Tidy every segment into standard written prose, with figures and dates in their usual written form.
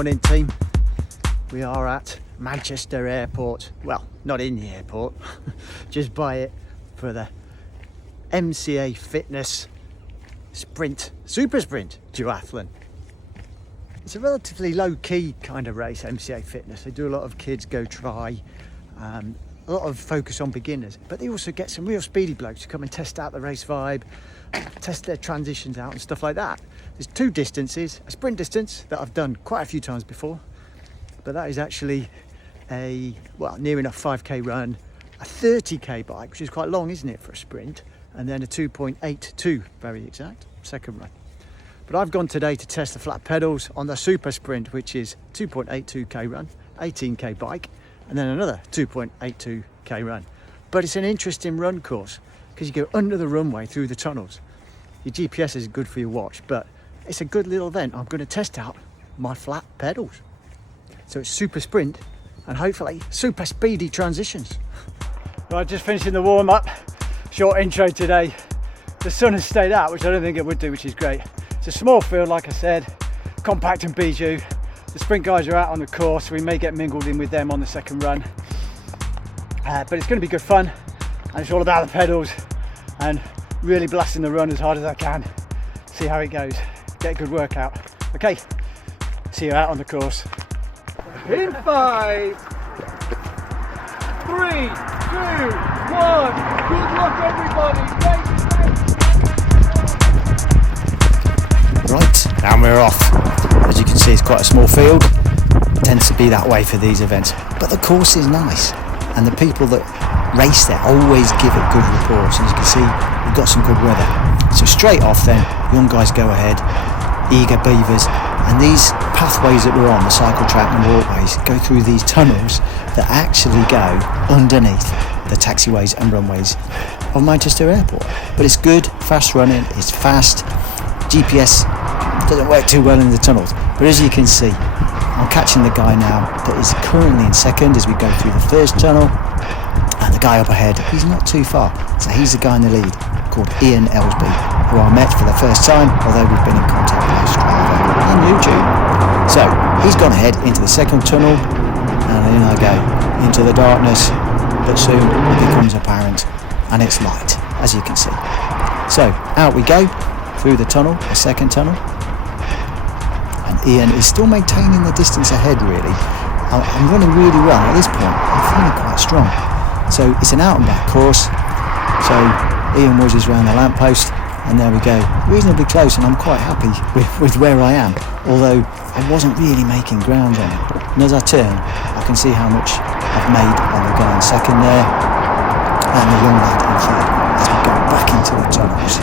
morning, team. We are at Manchester Airport. Well, not in the airport, just by it, for the MCA Fitness Super Sprint Duathlon. It's a relatively low-key kind of race, MCA Fitness. They do a lot of kids go try, a lot of focus on beginners, but they also get some real speedy blokes to come and test out the race vibe, test their transitions out and stuff like that. There's two distances: a sprint distance that I've done quite a few times before, but that is actually near enough 5k run, a 30k bike, which is quite long, isn't it, for a sprint, and then a 2.82, very exact, second run. But I've gone today to test the flat pedals on the Super Sprint, which is 2.82k run, 18k bike, and then another 2.82k run. But it's an interesting run course because you go under the runway through the tunnels. Your GPS is good for your watch, but it's a good little event. I'm going to test out my flat pedals. So it's Super Sprint and hopefully super speedy transitions. Right, just finishing the warm up. Short intro today. The sun has stayed out, which I don't think it would do, which is great. It's a small field, like I said, compact and bijou. The sprint guys are out on the course. We may get mingled in with them on the second run. But it's going to be good fun. And it's all about the pedals and really blasting the run as hard as I can. See how it goes. Get a good workout. Okay, see you out on the course. In 5, 3, 2, 1. Good luck, everybody. Right, and we're off. As you can see, it's quite a small field. It tends to be that way for these events, but the course is nice, and the people that race there always give it good reports. As you can see, we've got some good weather. So straight off then, young guys go ahead, eager beavers, and these pathways that we're on, the cycle track and walkways, go through these tunnels that actually go underneath the taxiways and runways of Manchester Airport. But it's good, fast running, it's fast. GPS doesn't work too well in the tunnels, but as you can see, I'm catching the guy now that is currently in second as we go through the first tunnel, and the guy up ahead, he's not too far, so he's the guy in the lead, called Ian Ellsby, who I met for the first time, although we've been in contact with Strava and YouTube. So he's gone ahead into the second tunnel, and in I go into the darkness, but soon it becomes apparent, and it's light, as you can see. So out we go through the tunnel, the second tunnel, and Ian is still maintaining the distance ahead. Really, I'm running really well at this point. I'm feeling quite strong. So it's an out and back course, so Ian whizzes around the lamppost, and there we go, reasonably close, and I'm quite happy with where I am, although I wasn't really making ground on it. And as I turn, I can see how much I've made on the guy in second there, and the young lad in third, as we go back into the tunnels.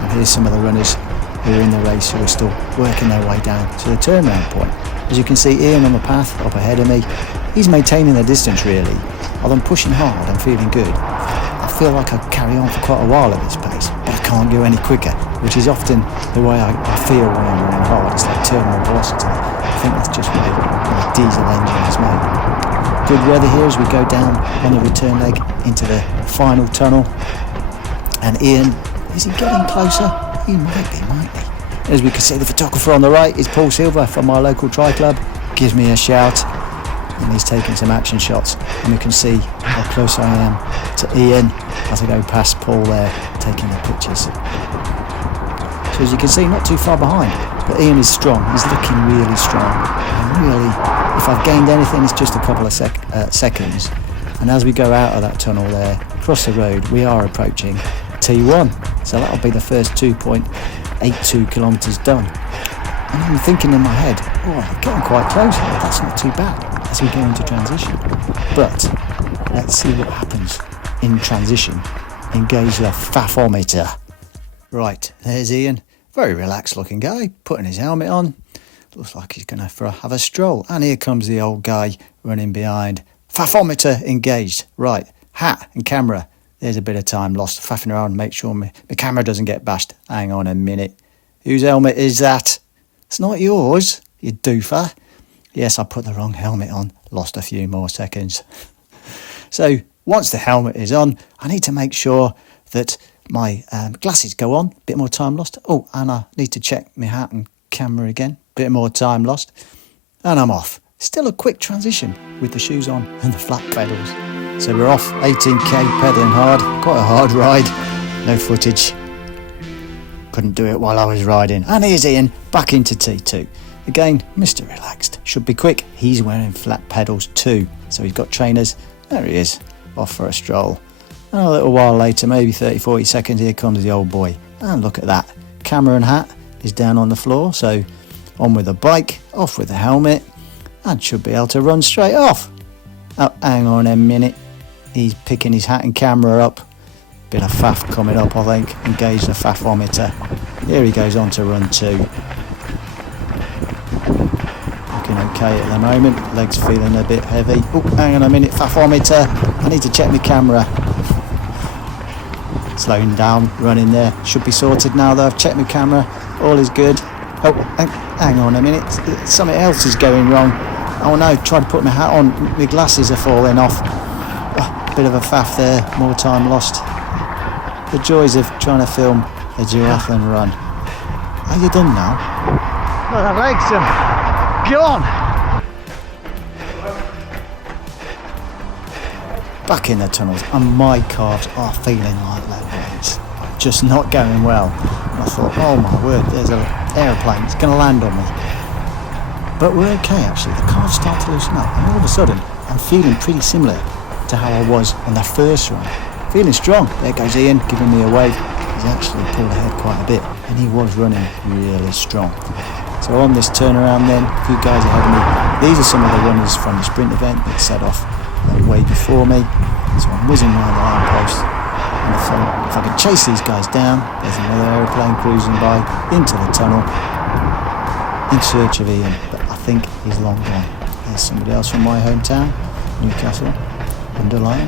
And here's some of the runners who are in the race who are still working their way down to the turnaround point. As you can see, Ian on the path up ahead of me, he's maintaining the distance really. Although I'm pushing hard, I'm feeling good. I feel like I carry on for quite a while at this pace, but I can't go any quicker, which is often the way I feel when I'm running hard. It's like terminal velocity. I think that's just my diesel engine is made. Good weather here as we go down on the return leg into the final tunnel. And Ian, is he getting closer? He might be, mightn't he? As we can see, the photographer on the right is Paul Silver from my local tri club. Gives me a shout, and he's taking some action shots. And we can see how close I am to Ian as I go past Paul there, taking the pictures. So as you can see, not too far behind, but Ian is strong. He's looking really strong. And really, if I've gained anything, it's just a couple of seconds. And as we go out of that tunnel there, across the road, we are approaching T1. So that'll be the first 2.82 kilometres done. And I'm thinking in my head, I'm getting quite close here. That's not too bad as we go into transition. But let's see what happens in transition. Engage the fafometer. Right, there's Ian. Very relaxed looking guy, putting his helmet on. Looks like he's going to have a stroll. And here comes the old guy running behind. Fafometer engaged. Right, hat and camera. There's a bit of time lost faffing around, make sure my camera doesn't get bashed. Hang on a minute. Whose helmet is that? It's not yours, you doofer. Yes, I put the wrong helmet on. Lost a few more seconds. So once the helmet is on, I need to make sure that my glasses go on. Bit more time lost. Oh, and I need to check my hat and camera again, bit more time lost, and I'm off. Still a quick transition with the shoes on and the flat pedals. So we're off, 18k pedalling hard, quite a hard ride, no footage. Couldn't do it while I was riding. And here's Ian, back into T2. Again, Mr. Relaxed. Should be quick, he's wearing flat pedals too. So he's got trainers, there he is, off for a stroll. And a little while later, maybe 30-40 seconds, here comes the old boy. And look at that, camera and hat is down on the floor, so on with the bike, off with the helmet, and should be able to run straight off. Oh, hang on a minute, he's picking his hat and camera up. Bit of faff coming up, I think. Engage the faffometer. Here he goes on to run 2. Looking okay at the moment, legs feeling a bit heavy. Oh, hang on a minute, faffometer, I need to check my camera. Slowing down, running there. Should be sorted now though, I've checked my camera, all is good. Oh, hang on a minute, something else is going wrong. Oh no, tried to put my hat on, my glasses are falling off. Oh, bit of a faff there, more time lost. The joys of trying to film a duathlon run. Are you done now? Well, the legs are gone. Back in the tunnels, and my calves are feeling like lead weights. Just not going well. And I thought, oh my word, there's an aeroplane, it's going to land on me. But we're okay actually, the calves start to loosen up, and all of a sudden, I'm feeling pretty similar to how I was on the first run. Feeling strong. There goes Ian, giving me a wave. He's actually pulled ahead quite a bit, and he was running really strong. So on this turnaround then, a few guys ahead of me. These are some of the runners from the sprint event that set off way before me. So I'm whizzing around the lamppost, and if I can chase these guys down, there's another aeroplane cruising by into the tunnel in search of Ian, but I think he's long gone. There's somebody else from my hometown, Newcastle, Underline.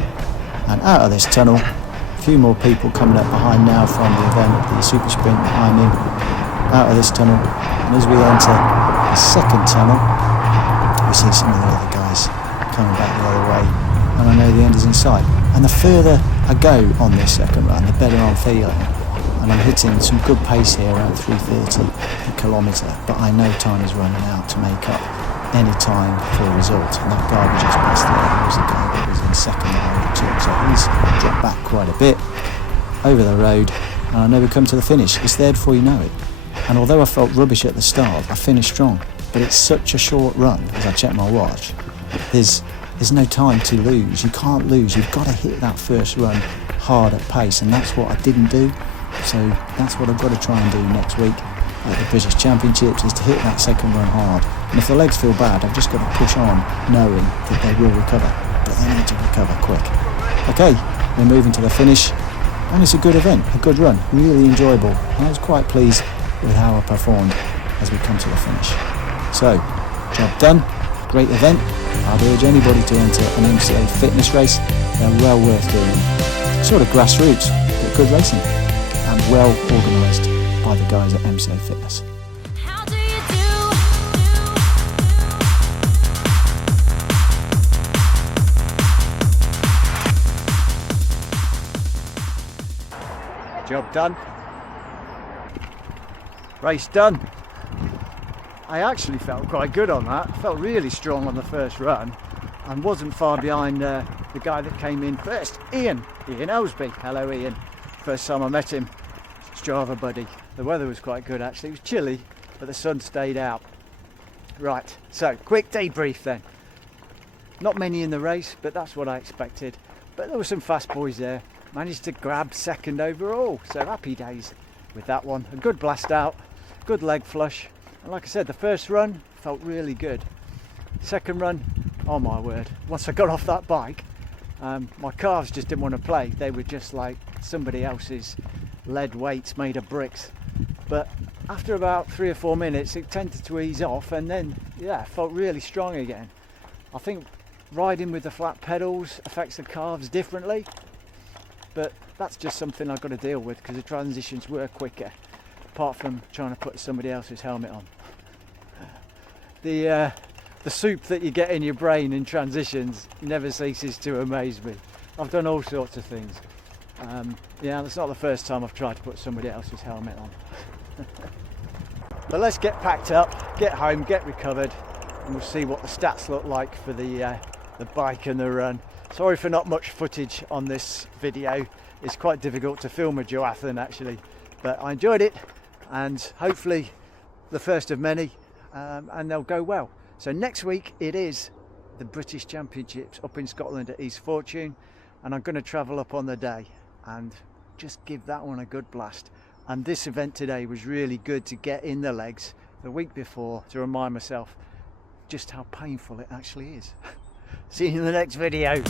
And out of this tunnel, a few more people coming up behind now from the event, the super sprint behind him, out of this tunnel, and as we enter the second tunnel, we see some of the other guys coming back the other way, and I know the end is in sight. And the further I go on this second run, the better I'm feeling, and I'm hitting some good pace here, around 3:30 a kilometre, but I know time is running out to make up any time for a result. And that guy we just passed there was the guy that was in second the whole tour, so he's dropped back quite a bit over the road, and I know we come to the finish. It's there before you know it, and although I felt rubbish at the start, I finished strong. But it's such a short run, as I check my watch, there's no time to lose. You can't lose, you've got to hit that first run hard at pace, and that's what I didn't do. So that's what I've got to try and do next week at the British Championships, is to hit that second run hard. And if the legs feel bad, I've just got to push on, knowing that they will recover, but they need to recover quick. Okay, we're moving to the finish, and it's a good event, a good run, really enjoyable. And I was quite pleased with how I performed as we come to the finish. So, job done, great event. I'd urge anybody to enter an MCA fitness race. They're well worth doing. Sort of grassroots, but good racing, and well organised by the guys at MCA Fitness. How do you do? Job done. Race done. I actually felt quite good on that. Felt really strong on the first run, and wasn't far behind the guy that came in first, Ian Elsby. Hello Ian, first time I met him, Strava buddy. The weather was quite good actually, it was chilly, but the sun stayed out. Right, so quick debrief then. Not many in the race, but that's what I expected. But there were some fast boys there. Managed to grab second overall, so happy days with that one. A good blast out, good leg flush. And like I said, the first run felt really good. Second run, oh my word, once I got off that bike, my calves just didn't want to play. They were just like somebody else's lead weights made of bricks. But after about 3 or 4 minutes, it tended to ease off, and then, yeah, felt really strong again. I think riding with the flat pedals affects the calves differently, but that's just something I've got to deal with because the transitions were quicker, apart from trying to put somebody else's helmet on. The soup that you get in your brain in transitions never ceases to amaze me. I've done all sorts of things. Yeah, that's not the first time I've tried to put somebody else's helmet on. But let's get packed up, get home, get recovered, and we'll see what the stats look like for the bike and the run. Sorry for not much footage on this video. It's quite difficult to film a duathlon actually, but I enjoyed it, and hopefully the first of many, and they'll go well. So next week it is the British Championships up in Scotland at East Fortune, and I'm going to travel up on the day and just give that one a good blast. And this event today was really good to get in the legs the week before to remind myself just how painful it actually is. See you in the next video.